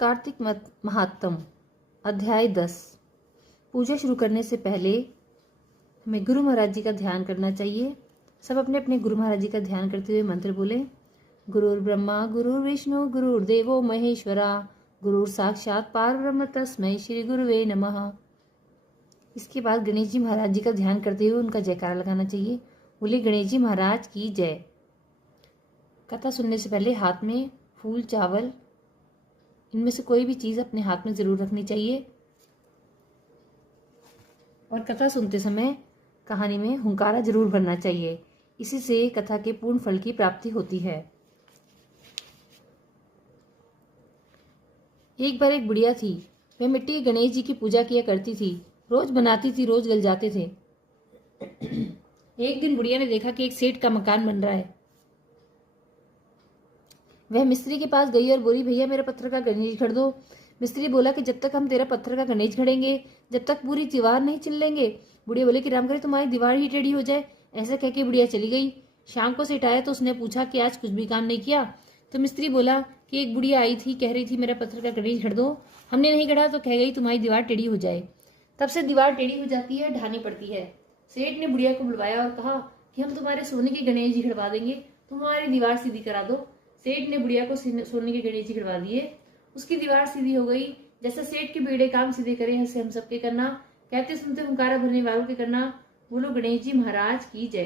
कार्तिक महात्म अध्याय 10। पूजा शुरू करने से पहले हमें गुरु महाराज जी का ध्यान करना चाहिए। सब अपने अपने गुरु महाराज जी का ध्यान करते हुए मंत्र बोले। गुरुर् ब्रह्मा गुरुर्विष्णु गुरुर्देवो महेश्वरा गुरुर साक्षात पारब्रह्म तस्मै श्री गुरुवे नमः। इसके बाद गणेश जी महाराज जी का ध्यान करते हुए उनका जयकारा लगाना चाहिए। बोले गणेश जी महाराज की जय। कथा सुनने से पहले हाथ में फूल, चावल, इनमें से कोई भी चीज अपने हाथ में जरूर रखनी चाहिए। और कथा सुनते समय कहानी में हुंकारा जरूर भरना चाहिए। इसी से कथा के पूर्ण फल की प्राप्ति होती है। एक बार एक बुढ़िया थी। वह मिट्टी के गणेश जी की पूजा किया करती थी। रोज बनाती थी, रोज गल जाते थे। एक दिन बुढ़िया ने देखा कि एक सेठ का मकान बन रहा है। वह मिस्त्री के पास गई और बोली, भैया मेरा पत्थर का गणेश घड़ दो। मिस्त्री बोला कि जब तक हम तेरा पत्थर का गणेश घड़ेंगे जब तक पूरी दीवार नहीं चिन लेंगे। बुढ़िया बोले कि राम करे तुम्हारी दीवार ही टेढ़ी हो जाए। ऐसा कह के बुढ़िया चली गई। शाम को सेठ आया तो उसने पूछा कि आज कुछ भी काम नहीं किया। तो मिस्त्री बोला कि एक बुढ़िया आई थी, कह रही थी मेरा पत्थर का गणेश घड़ दो। हमने नहीं गढ़ा तो कह गई तुम्हारी दीवार टेढ़ी हो जाए। तब से दीवार टेढ़ी हो जाती है, ढानी पड़ती है। सेठ ने बुढ़िया को बुलवाया और कहा कि हम तुम्हारे सोने के गणेश जी घड़वा देंगे, तुम्हारी दीवार सीधी करा दो। सेठ ने बुढ़िया को सोने के गणेश जी घड़वा दिए। उसकी दीवार सीधी हो गई। जैसा सेठ के बेड़े काम सीधे करे ऐसे हम सबके करना। कहते सुनते हुंकारा भरने वालों के करना। बोलो गणेश जी महाराज की जय।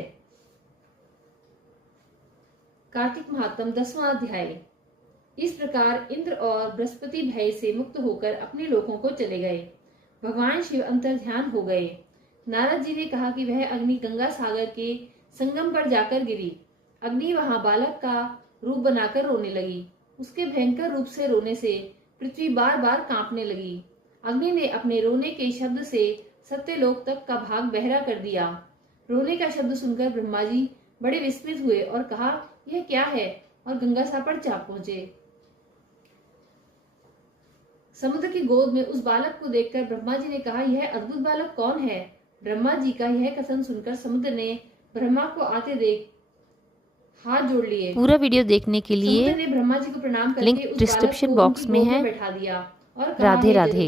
कार्तिक महात्म 10वां अध्याय। इस प्रकार इंद्र और बृहस्पति भय से मुक्त होकर अपने लोकों को चले गए। भगवान शिव अंतर ध्यान हो गए। नारद जी ने कहा कि वह अग्नि गंगा सागर के संगम पर जाकर गिरी। अग्नि वहां बालक का रूप बनाकर रोने लगी। उसके भयंकर रूप से रोने से पृथ्वी बार बार कांपने लगी। अग्नि ने अपने रोने के शब्द से सत्यलोक तक का भाग बहरा कर दिया। रोने का शब्द सुनकर ब्रह्मा जी बड़े विस्मित हुए और कहा यह क्या है, और गंगा सापर जा पहुंचे। समुद्र की गोद में उस बालक को देखकर ब्रह्मा जी ने कहा यह अद्भुत बालक कौन है। ब्रह्मा जी का यह कथन सुनकर समुद्र ने ब्रह्मा को आते देख हाथ जोड़ लिए। पूरा वीडियो देखने के लिए ने ब्रह्मा जी को प्रणाम करके लिंक उस डिस्क्रिप्शन बॉक्स में है। बैठा दिया और कहा, राधे राधे।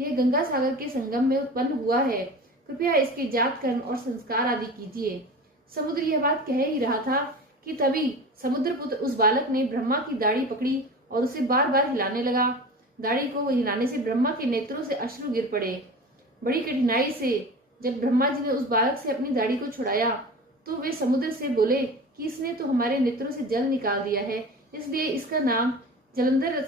यह गंगा सागर के संगम में उत्पन्न हुआ है, कृपया इसके जात कर्म और संस्कार आदि कीजिए। समुद्र यह बात कह ही रहा था कि तभी समुद्र पुत्र उस बालक ने ब्रह्मा की दाढ़ी पकड़ी और उसे बार बार हिलाने लगा। दाढ़ी को हिलाने से ब्रह्मा के नेत्रों से अश्रु गिर पड़े। बड़ी कठिनाई से जब ब्रह्मा जी ने उस बालक से अपनी दाढ़ी को छुड़ाया तो वे समुद्र से बोले कि इसने तो हमारे नेत्रों से जल निकाल दिया है, इसलिए इसका नाम जलंधर